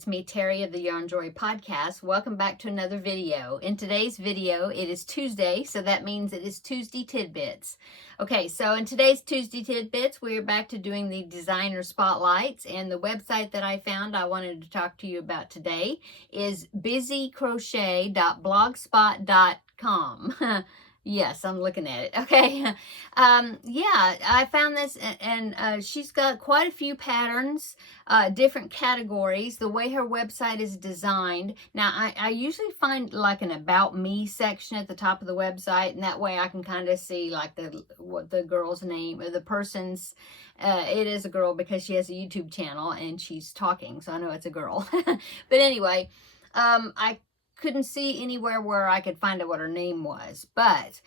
it's me, Terry of the Yarn Joy Podcast. Welcome back to another video. In today's video, it is Tuesday, so that means it is Tuesday Tidbits. Okay, so in today's Tuesday Tidbits, we're back to doing the designer spotlights, and the website that I found I wanted to talk to you about today is busycrochet.blogspot.com. Yes, I'm looking at it. Okay. Yeah, I found this, and she's got quite a few patterns, different categories, the way her website is designed. Now, I usually find like an About Me section at the top of the website, and that way I can kind of see like what the girl's name or the person's, it is a girl because she has a YouTube channel and she's talking, so I know it's a girl. But anyway, I couldn't see anywhere where I could find out what her name was. But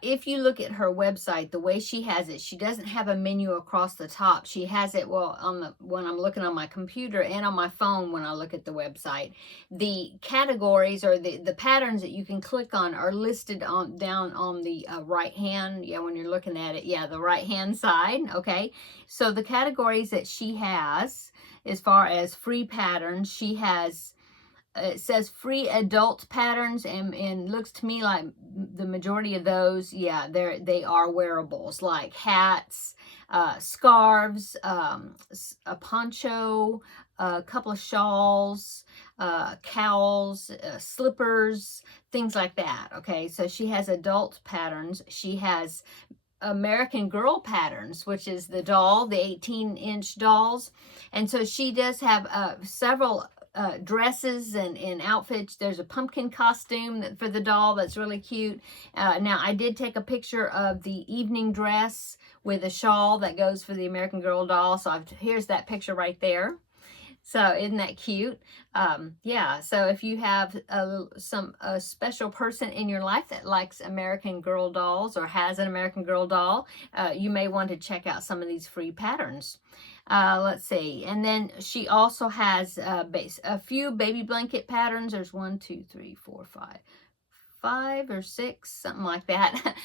if you look at her website, the way she has it, she doesn't have a menu across the top. She has it, well, when I'm looking on my computer and on my phone when I look at the website. The categories or the patterns that you can click on are listed down on the right hand. Yeah, when you're looking at it, yeah, the right hand side. Okay, so the categories that she has, as far as free patterns, she has, it says free adult patterns, and looks to me like the majority of those, yeah, they are wearables, like hats, scarves, a poncho, a couple of shawls, cowls, slippers, things like that. Okay, so she has adult patterns. She has American Girl patterns, which is the doll, the 18-inch dolls, and so she does have several dresses and outfits. There's a pumpkin costume for the doll that's really cute. Now, I did take a picture of the evening dress with a shawl that goes for the American Girl doll. So here's that picture right there. So isn't that cute? Yeah, so if you have a special person in your life that likes American Girl dolls or has an American Girl doll, you may want to check out some of these free patterns. Let's see. And then she also has a few baby blanket patterns. There's 5 or 6, something like that,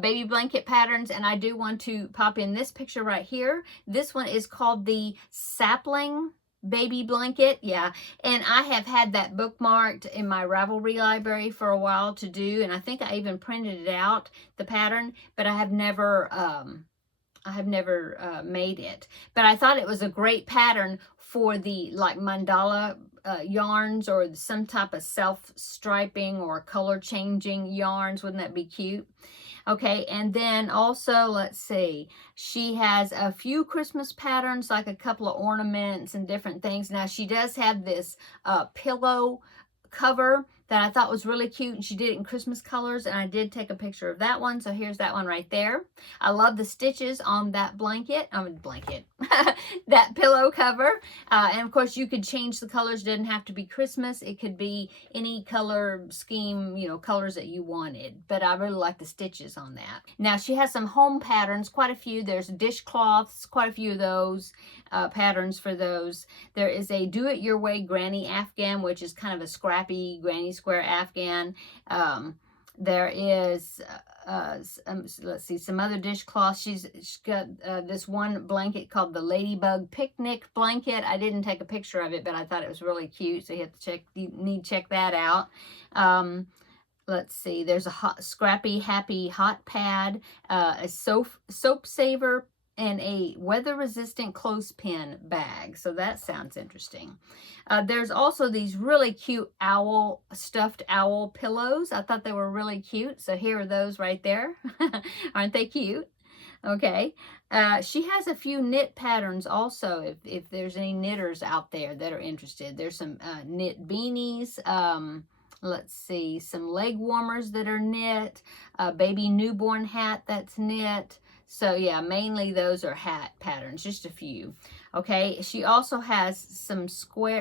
baby blanket patterns. And I do want to pop in this picture right here. This one is called the Sapling Baby Blanket. Yeah, and I have had that bookmarked in my Ravelry library for a while to do, and I think I even printed it out, the pattern, but I have never made it. But I thought it was a great pattern for the like mandala yarns, or some type of self-striping or color changing yarns. Wouldn't that be cute? Okay, and then also, let's see, she has a few Christmas patterns, like a couple of ornaments and different things. Now, she does have this pillow cover that I thought was really cute, and she did it in Christmas colors, and I did take a picture of that one. So here's that one right there. I love the stitches on that that pillow cover. And of course, you could change the colors. It doesn't have to be Christmas. It could be any color scheme, colors that you wanted. But I really like the stitches on that. Now, she has some home patterns, quite a few. There's dishcloths, quite a few of those patterns for those. There is a do-it-your-way granny afghan, which is kind of a scrappy granny square afghan. There is let's see, some other dishcloths. She's got this one blanket called the Ladybug Picnic Blanket. I didn't take a picture of it, but I thought it was really cute, so you need to check that out. Let's see, there's a scrappy happy hot pad, a soap saver, and a weather-resistant clothespin bag. So that sounds interesting. There's also these really cute stuffed owl pillows. I thought they were really cute. So here are those right there. Aren't they cute? Okay. She has a few knit patterns also, if there's any knitters out there that are interested. There's some knit beanies. Let's see, some leg warmers that are knit, a baby newborn hat that's knit. So yeah, mainly those are hat patterns, just a few. Okay, she also has some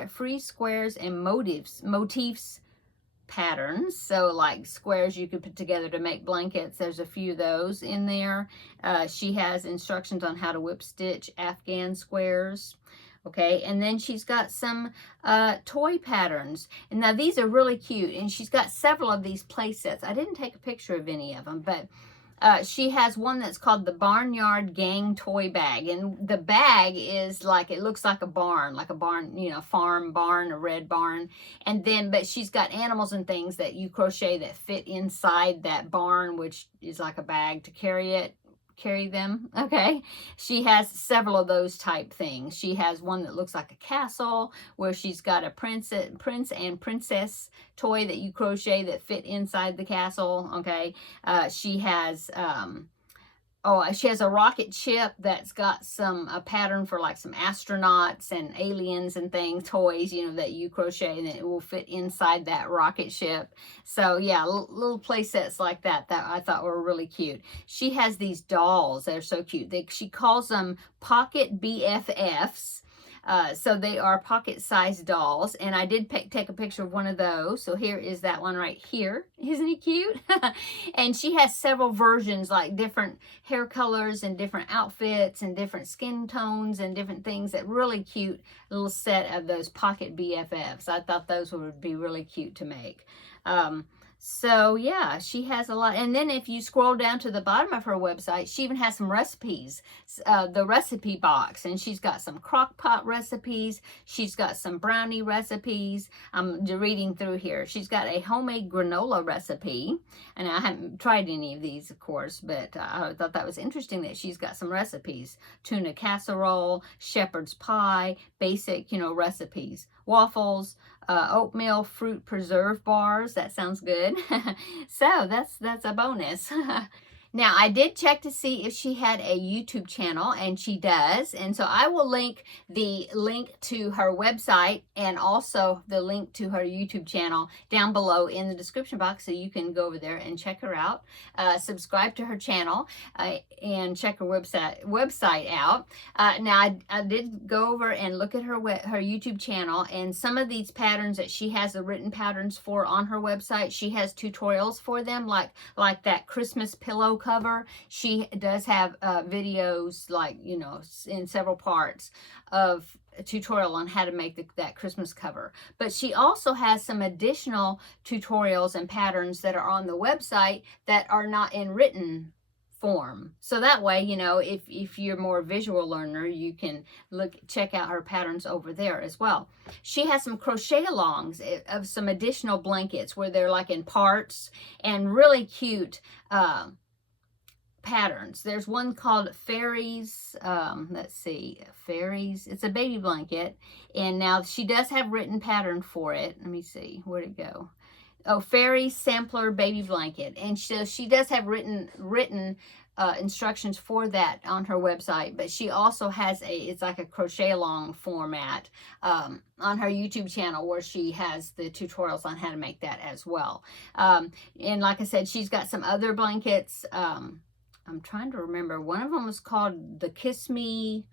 free squares and motifs patterns. So like squares you could put together to make blankets. There's a few of those in there. She has instructions on how to whip stitch Afghan squares. Okay, and then she's got some toy patterns. And now these are really cute, and she's got several of these play sets. I didn't take a picture of any of them, but She has one that's called the Barnyard Gang Toy Bag. And the bag is like, it looks like a barn, you know, farm barn, a red barn. And then, but she's got animals and things that you crochet that fit inside that barn, which is like a bag to carry them. Okay, she has several of those type things. She has one that looks like a castle where she's got a prince and princess toy that you crochet that fit inside the castle. Okay, she has she has a rocket ship that's got some a pattern for like some astronauts and aliens and things, toys, you know, that you crochet and it will fit inside that rocket ship. So yeah, little play sets like that I thought were really cute. She has these dolls that are so cute. She calls them pocket BFFs. So they are pocket-sized dolls, and I did take a picture of one of those. So here is that one right here. Isn't he cute? And she has several versions, like different hair colors and different outfits and different skin tones and different things. That really cute little set of those pocket BFFs. I thought those would be really cute to make. So yeah, she has a lot. And then if you scroll down to the bottom of her website, she even has some recipes, the recipe box. And she's got some crock pot recipes. She's got some brownie recipes. I'm reading through here. She's got a homemade granola recipe. And I haven't tried any of these, of course, but I thought that was interesting that she's got some recipes. Tuna casserole, shepherd's pie, basic, you know, recipes. Waffles, oatmeal fruit preserve bars. That sounds good. So that's a bonus. Now, I did check to see if she had a YouTube channel, and she does. And so I will link the link to her website and also the link to her YouTube channel down below in the description box, so you can go over there and check her out. Subscribe to her channel and check her website out. Now, I did go over and look at her YouTube channel, and some of these patterns that she has the written patterns for on her website, she has tutorials for them, like that Christmas pillow cover. She does have videos, like, you know, in several parts of a tutorial on how to make that Christmas cover. But she also has some additional tutorials and patterns that are on the website that are not in written form. So that way, you know, if you're more visual learner, you can check out her patterns over there as well. She has some crochet alongs of some additional blankets where they're like in parts, and really cute patterns. There's one called Fairies. Let's see, Fairies. It's a baby blanket, and now she does have written pattern for it. Let me see, where'd it go? Oh, Fairy Sampler Baby Blanket. And so she does have written instructions for that on her website, but she also has it's like a crochet along format on her YouTube channel, where she has the tutorials on how to make that as well. And like I said, she's got some other blankets. I'm trying to remember. One of them was called the Kiss Me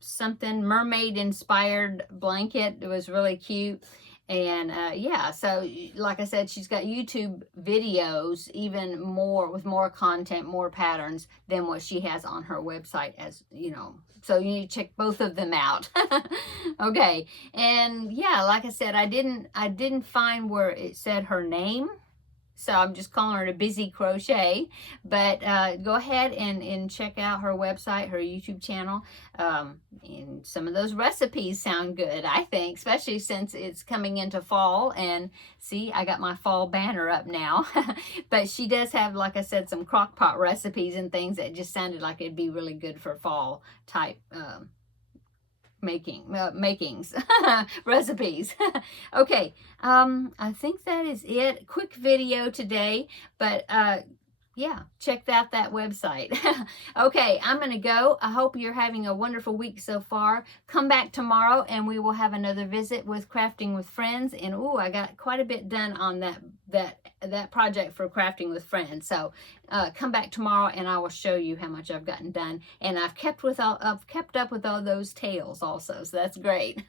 something mermaid inspired blanket. It was really cute. And yeah, so like I said, she's got YouTube videos, even more, with more content, more patterns than what she has on her website, as you know. So you need to check both of them out. Okay, and yeah, like I said, I didn't find where it said her name, so I'm just calling her a Busy Crochet. But go ahead and check out her website, her YouTube channel. And some of those recipes sound good, I think, especially since it's coming into fall. And see, I got my fall banner up now. But she does have, like I said, some crock pot recipes and things that just sounded like it'd be really good for fall type makings recipes. Okay, I think that is it. Quick video today, but yeah, check out that website. Okay, I'm gonna go. I hope you're having a wonderful week so far. Come back tomorrow and we will have another visit with Crafting with Friends. And ooh, I got quite a bit done on that project for Crafting with Friends. So come back tomorrow and I will show you how much I've gotten done. And I've kept up with all those tails also, so that's great.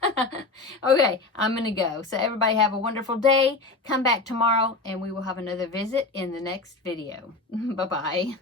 Okay, I'm gonna go. So everybody have a wonderful day. Come back tomorrow and we will have another visit in the next video. Bye-bye.